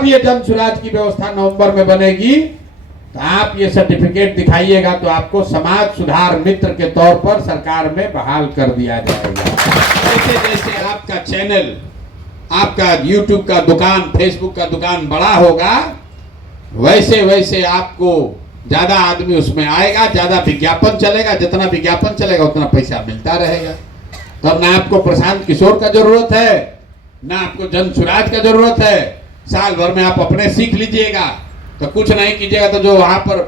जब ये जन सुराज की व्यवस्था नवंबर में बनेगी तो आप ये सर्टिफिकेट दिखाइएगा तो आपको समाज सुधार मित्र के तौर पर सरकार में बहाल कर दिया जाएगा। जैसे जैसे आपका चैनल, आपका यूट्यूब का दुकान, फेसबुक का दुकान बड़ा होगा, वैसे वैसे आपको ज्यादा आदमी उसमें आएगा, ज्यादा विज्ञापन चलेगा, जितना विज्ञापन चलेगा उतना पैसा मिलता रहेगा। तब ना आपको प्रशांत किशोर का जरूरत है, ना आपको जन सुराज का जरूरत है। साल भर में आप अपने सीख लीजिएगा तो कुछ नहीं कीजिएगा तो जो वहां पर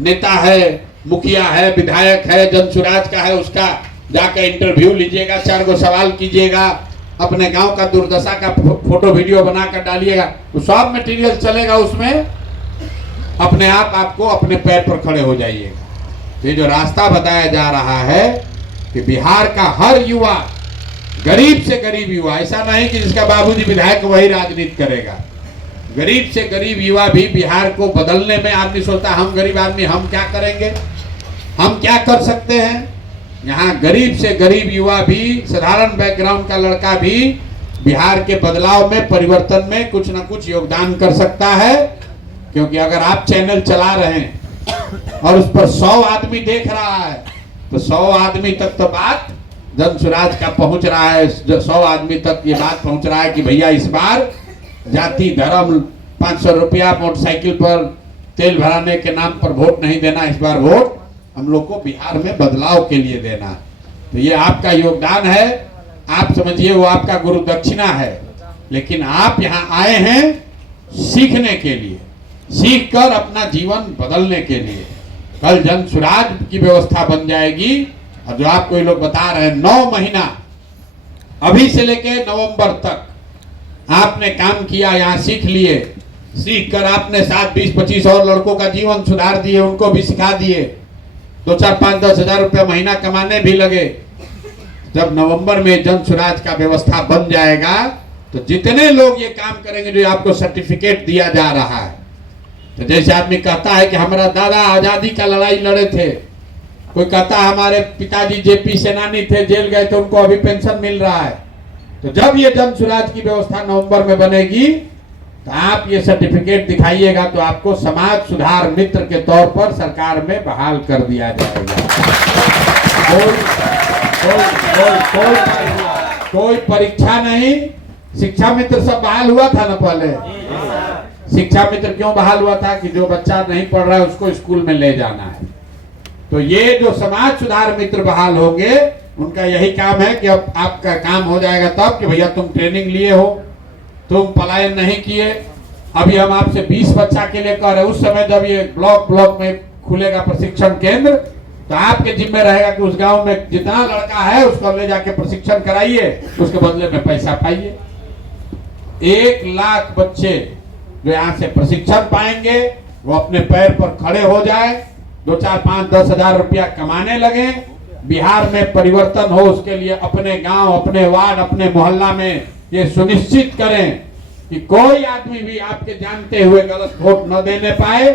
नेता है, मुखिया है, विधायक है, जन सुराज का है, उसका जाकर इंटरव्यू लीजिएगा, 4 सवाल कीजिएगा, अपने गांव का दुर्दशा का फोटो वीडियो बनाकर डालिएगा, तो सब मटेरियल चलेगा उसमें। अपने आप आपको अपने पैर पर खड़े हो जाइएगा। ये जो रास्ता बताया जा रहा है कि बिहार का हर युवा, गरीब से गरीब युवा, ऐसा नहीं कि जिसका बाबूजी विधायक वही राजनीति करेगा, गरीब से गरीब युवा भी बिहार को बदलने में, आदमी सोचता हम गरीब आदमी हम क्या करेंगे, हम क्या कर सकते हैं। यहाँ गरीब से गरीब युवा भी, साधारण बैकग्राउंड का लड़का भी बिहार के बदलाव में, परिवर्तन में कुछ न कुछ योगदान कर सकता है। क्योंकि अगर आप चैनल चला रहे हैं और उस पर 100 आदमी देख रहा है तो 100 आदमी तक तो बात जन सुराज का पहुंच रहा है। 100 आदमी तक ये बात पहुंच रहा है कि भैया इस बार जाति धर्म 500 रुपया मोटरसाइकिल पर तेल भराने के नाम पर वोट नहीं देना, इस बार वोट हम लोग को बिहार में बदलाव के लिए देना। तो ये आपका योगदान है, आप समझिए वो आपका गुरु दक्षिणा है। लेकिन आप यहाँ आए हैं सीखने के लिए, सीख कर अपना जीवन बदलने के लिए। कल जन सुराज की व्यवस्था बन जाएगी और जो आपको ये लोग बता रहे हैं 9 महीना अभी से लेके नवंबर तक आपने काम किया, यहाँ सीख लिए, सीख कर आपने 7, 20, 25 और लड़कों का जीवन सुधार दिए, उनको भी सिखा दिए, 2, 4, 5, 10 हजार रुपया महीना कमाने भी लगे। जब नवंबर में जन सुराज का व्यवस्था बन जाएगा तो जितने लोग ये काम करेंगे, जो आपको सर्टिफिकेट दिया जा रहा है, तो जैसे आदमी कहता है कि हमारा दादा आजादी का लड़ाई लड़े थे, कोई कहता है हमारे पिताजी जेपी सेनानी थे, जेल गए थे, उनको अभी पेंशन मिल रहा है। तो जब ये जन सुराज की व्यवस्था नवंबर में बनेगी तो आप ये सर्टिफिकेट दिखाइएगा तो आपको समाज सुधार मित्र के तौर पर सरकार में बहाल कर दिया जाएगा। कोई परीक्षा नहीं। शिक्षा मित्र सब बहाल हुआ था ना पहले। शिक्षा मित्र क्यों बहाल हुआ था कि जो बच्चा नहीं पढ़ रहा है उसको स्कूल में ले जाना है। तो ये जो समाज सुधार मित्र बहाल होंगे, उनका यही काम है कि अब आपका काम हो जाएगा तब कि भैया तुम ट्रेनिंग लिए हो, तुम पलायन नहीं किए। अभी हम आपसे 20 बच्चा के लिए कह रहे हैं, उस समय जब ये ब्लॉक में खुलेगा प्रशिक्षण केंद्र तो आपके जिम्मे रहेगा कि उस गांव में जितना लड़का है उसको ले जाके प्रशिक्षण कराइए, उसके बदले में पैसा पाइए। 1 लाख बच्चे जो यहाँ से प्रशिक्षण पाएंगे वो अपने पैर पर खड़े हो जाए, 2, 4, 5, 10 हजार रुपया कमाने लगे, बिहार में परिवर्तन हो, उसके लिए अपने गांव, अपने वार्ड, अपने मोहल्ला में ये सुनिश्चित करें कि कोई आदमी भी आपके जानते हुए गलत वोट न देने पाए,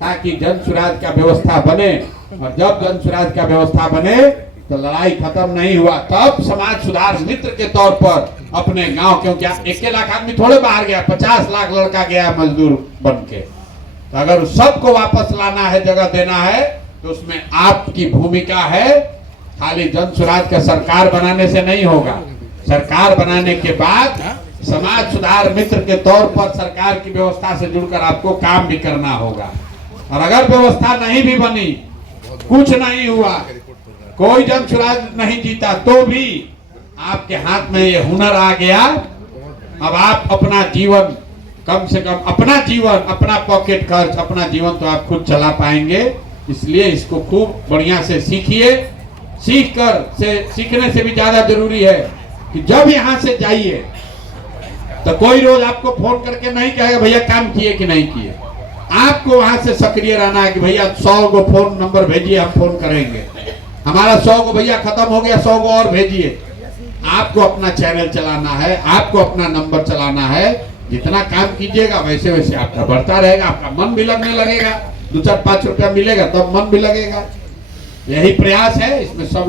ताकि जन सुराज का व्यवस्था बने। और जब जन सुराज का व्यवस्था बने तो लड़ाई खत्म नहीं हुआ, तब समाज सुधार मित्र के तौर पर अपने गांव, क्योंकि 1 लाख आदमी थोड़े बाहर गया, 50 लाख लड़का गया मजदूर बन के। तो अगर सबको वापस लाना है, जगह देना है, तो उसमें आपकी भूमिका है। खाली जन सुराज का सरकार बनाने से नहीं होगा, सरकार बनाने के बाद समाज सुधार मित्र के तौर पर सरकार की व्यवस्था से जुड़कर आपको काम भी करना होगा। और अगर व्यवस्था नहीं भी बनी, कुछ नहीं हुआ, कोई जन सुराज नहीं जीता, तो भी आपके हाथ में ये हुनर आ गया। अब आप अपना जीवन, कम से कम अपना जीवन, अपना पॉकेट खर्च, अपना जीवन तो आप खुद चला पाएंगे। इसलिए इसको खूब बढ़िया से सीखिए। सीखने से भी ज्यादा जरूरी है कि जब यहाँ से जाइए तो कोई रोज आपको फोन करके नहीं कहेगा भैया काम किए कि नहीं किए। आपको वहां से सक्रिय रहना है कि भैया 100 को फोन नंबर भेजिए, हम फोन करेंगे। हमारा 100 को भैया खत्म हो गया, 100 को और भेजिए। आपको अपना चैनल चलाना है, आपको अपना नंबर चलाना है। जितना काम कीजिएगा वैसे वैसे आपका बढ़ता रहेगा, आपका मन भी लगने लगेगा, 2, 4, 5 रुपया मिलेगा तब मन भी लगेगा। यही प्रयास है, इसमें सब